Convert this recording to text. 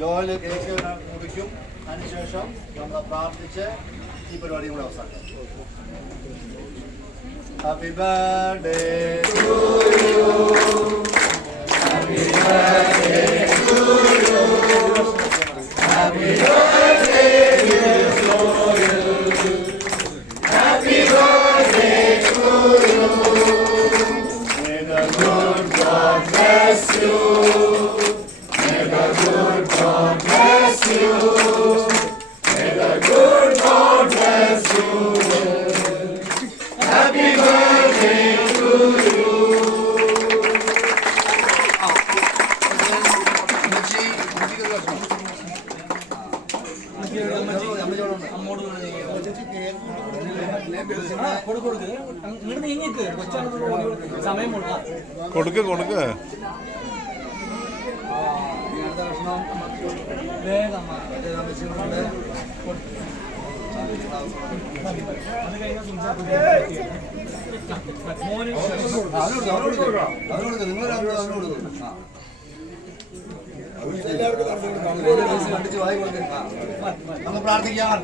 ജോയില് cake മുറിക്കും. അതിനുശേഷം നമ്മൾ പ്രാർത്ഥിച്ച് ഈ പരിപാടി കൂടെ അവസാനിക്കും. Happy birthday to you. Happy birthday to you. Happy birthday dear Soyal. Happy birthday to you. May the good God bless you. May the good God bless you. May the good God bless you. Happy birthday to you. കൊടുക്ക് കൊടുക്ക്. നമുക്ക് പ്രാർത്ഥിക്കാം.